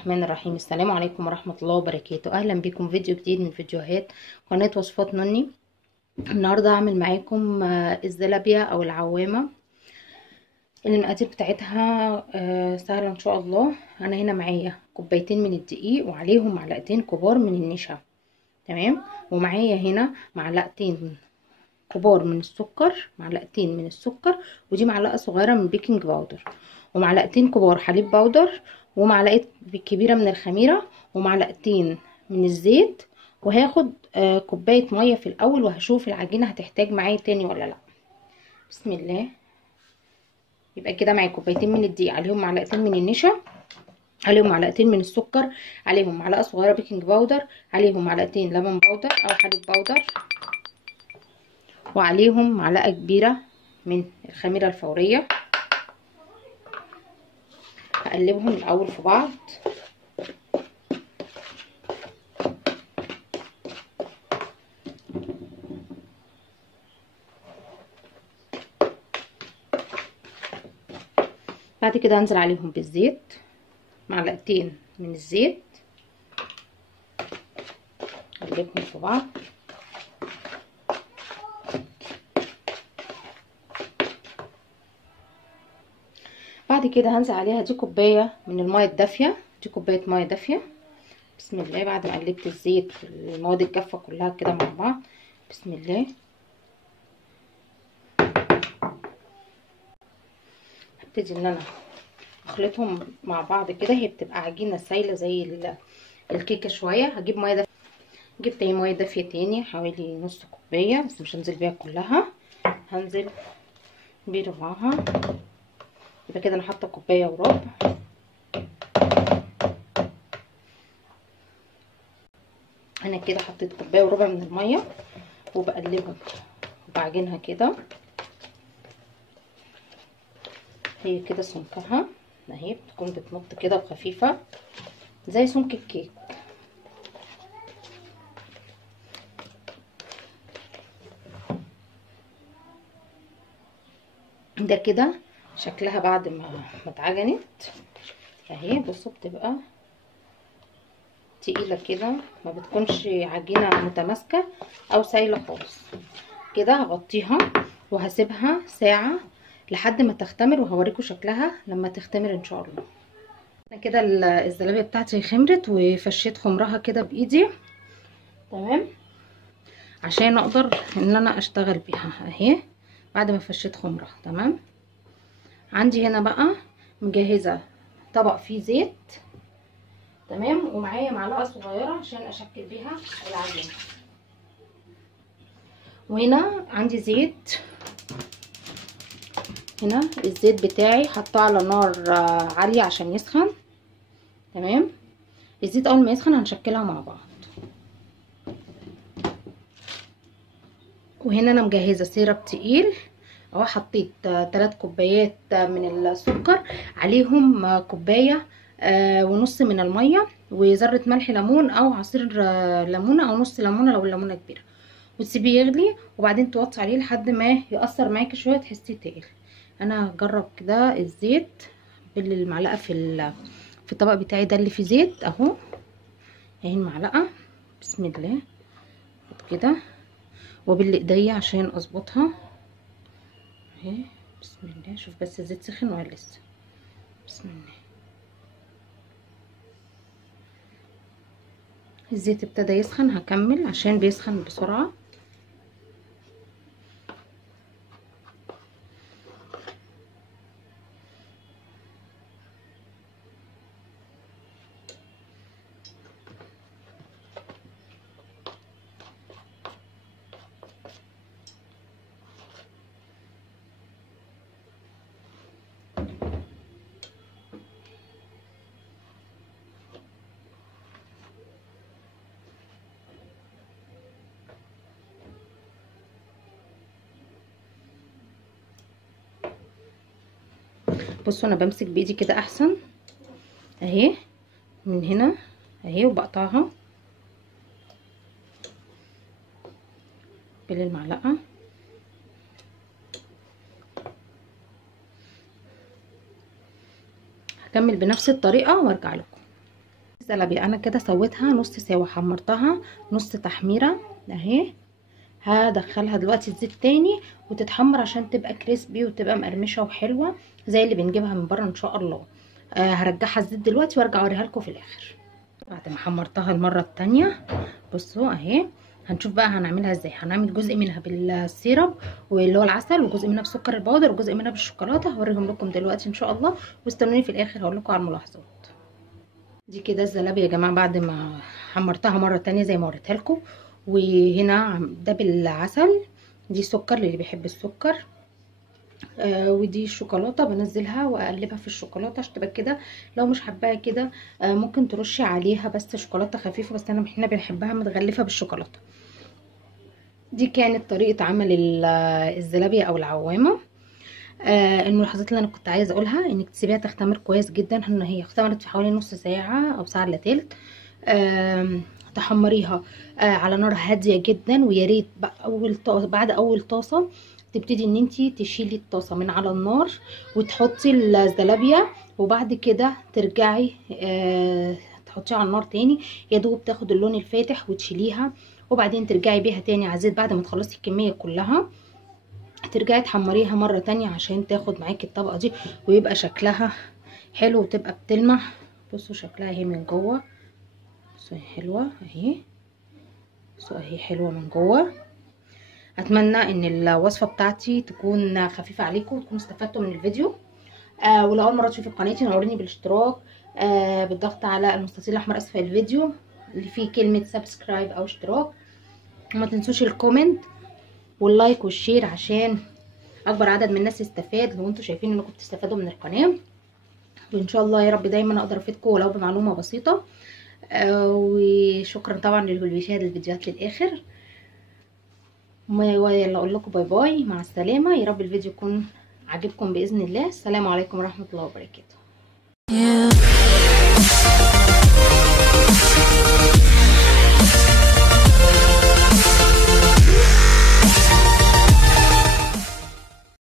الرحمن الرحيم. السلام عليكم ورحمة الله وبركاته. أهلا بكم فيديو جديد من فيديوهات قناة وصفات نوني. النهاردة هعمل معاكم الزلابية أو العوامة. المقادير بتاعتها سهلة إن شاء الله. أنا هنا معايا كوبايتين من الدقيق وعليهم معلقتين كبار من النشا، تمام. ومعايا هنا معلقتين كبار من السكر، معلقتين من السكر، ودي معلقة صغيرة من بيكنج باودر، ومعلقتين كبار حليب باودر، ومعلقه كبيره من الخميره، ومعلقتين من الزيت. وهاخد كوبايه ميه في الاول وهشوف العجينه هتحتاج معايا تاني ولا لا. بسم الله. يبقى كده معايا كوبايتين من الدقيق، عليهم معلقتين من النشا، عليهم معلقتين من السكر، عليهم معلقه صغيره بيكنج باودر، عليهم معلقتين لبن باودر او حليب باودر، وعليهم معلقه كبيره من الخميره الفوريه. هقلبهم الاول في بعض. بعد كده هنزل عليهم بالزيت، معلقتين من الزيت، اقلبهم في بعض. بعد كده هنزل عليها دي كوبايه من الميه الدافيه، دي كوبايه ميه دافيه. بسم الله. بعد ما قلبت الزيت المواد الجافه كلها كده مع بعض، بسم الله، هبتدي ان انا اخلطهم مع بعض كده. هي بتبقى عجينه سايله زي الكيكه شويه. هجيب ميه دافيه، جبت اهي ميه دافيه تاني حوالي نص كوبايه، بس مش هنزل بيها كلها، هنزل بربعها. يبقى كده انا حاطه كوبايه وربع. انا كده حطيت كوبايه وربع من الميه وبقلبهم وبعجنها كده. هي كده سمكها اهي، بتكون بتنط كده وخفيفه زي سمك الكيك. ده كده شكلها بعد ما اتعجنت اهي. بصوا بتبقى تقيله كده، ما بتكونش عجينه متماسكه او سايله خالص. كده هغطيها وهسيبها ساعه لحد ما تختمر، وهوريكم شكلها لما تختمر ان شاء الله. انا كده الزلابيه بتاعتي خمرت وفشيت خمرها كده بايدي، تمام، عشان اقدر ان انا اشتغل بيها اهي. بعد ما فشيت خمرها تمام، عندي هنا بقى مجهزه طبق فيه زيت، تمام، ومعايا معلقه صغيره عشان اشكل بيها العجينه. وهنا عندي زيت، هنا الزيت بتاعي حطاه على نار عاليه عشان يسخن، تمام. الزيت اول ما يسخن هنشكلها مع بعض. وهنا انا مجهزه سيرب تقيل اهو. حطيت 3 كوبايات من السكر، عليهم كوبايه ونص من الميه، وذره ملح ليمون او عصير ليمونه او نص ليمونه لو الليمونه كبيره، وتسيبيه يغلي وبعدين توطي عليه لحد ما يأثر معاكي شويه تحسيه تقيل. انا هجرب كده الزيت بالمعلقه في الطبق بتاعي ده اللي فيه زيت اهو، اهي المعلقه. بسم الله كده، وبالايديا عشان اظبطها اهي. بسم الله. شوف بس الزيت سخن ولا لسه؟ بسم الله. الزيت ابتدى يسخن، هكمل عشان بيسخن بسرعه. بصوا انا بمسك بايدي كده احسن اهي، من هنا اهي، وبقطعها بالمعلقه. هكمل بنفس الطريقه وارجع لكم. الزلابية انا كده سويتها نص سوا، حمرتها نص تحميره اهي. هدخلها دلوقتي الزيت تاني وتتحمر عشان تبقى كريسبي وتبقى مقرمشه وحلوه زي اللي بنجيبها من بره ان شاء الله. هرجعها الزيت دلوقتي وارجع اوريها لكم في الاخر بعد ما حمرتها المره التانية. بصوا اهي، هنشوف بقى هنعملها ازاي. هنعمل جزء منها بالسيرب واللي هو العسل، وجزء منها بسكر البودر، وجزء منها بالشوكولاته. هوريهم لكم دلوقتي ان شاء الله، واستنوني في الاخر هقول لكم على الملاحظات. دي كده الزلابيه يا جماعه بعد ما حمرتها مره تانية زي ما وريتها لكم. وهنا ده بالعسل، دي سكر للي بيحب السكر. ودي الشوكولاته بنزلها واقلبها في الشوكولاته عشان تبقى كده. لو مش حباها كده ممكن ترشي عليها بس شوكولاته خفيفه، بس احنا بنحبها متغلفه بالشوكولاته. دي كانت طريقه عمل الزلابيه او العوامه. الملاحظات اللي انا كنت عايزه اقولها انك تسيبيها تختمر كويس جدا. ان هي اختمرت في حوالي نص ساعه او ساعه الا تلت. تحمريها على نار هاديه جدا. ويا ريت بعد اول طاسه تبتدي ان انتي تشيلي الطاسه من على النار وتحطي الزلابيه، وبعد كده ترجعي تحطيها على النار تاني يا دوب تاخد اللون الفاتح وتشيليها، وبعدين ترجعي بيها تاني على الزيت بعد ما تخلصي الكميه كلها. ترجعي تحمريها مره تانية عشان تاخد معاكي الطبقه دي ويبقى شكلها حلو وتبقى بتلمع. بصوا شكلها اهي من جوه، بصوا هي حلوه اهي، بصوا اهي حلوه من جوه. اتمنى ان الوصفه بتاعتي تكون خفيفه عليكم وتكونوا استفدتوا من الفيديو. ولو اول مره تشوفوا قناتي نوريني بالاشتراك بالضغط على المستطيل الاحمر اسفل الفيديو اللي فيه كلمه سبسكرايب او اشتراك. وما تنسوش الكومنت واللايك والشير عشان اكبر عدد من الناس يستفاد. لو انتوا شايفين انكم بتستفادوا من القناه، وان شاء الله يا رب دايما اقدر افيدكم ولو بمعلومه بسيطه. وشكرا طبعا للي بيشاهد الفيديوهات للاخر. ويلا اقول لكم باي باي، مع السلامه. يا رب الفيديو يكون عجبكم باذن الله. السلام عليكم ورحمه الله وبركاته.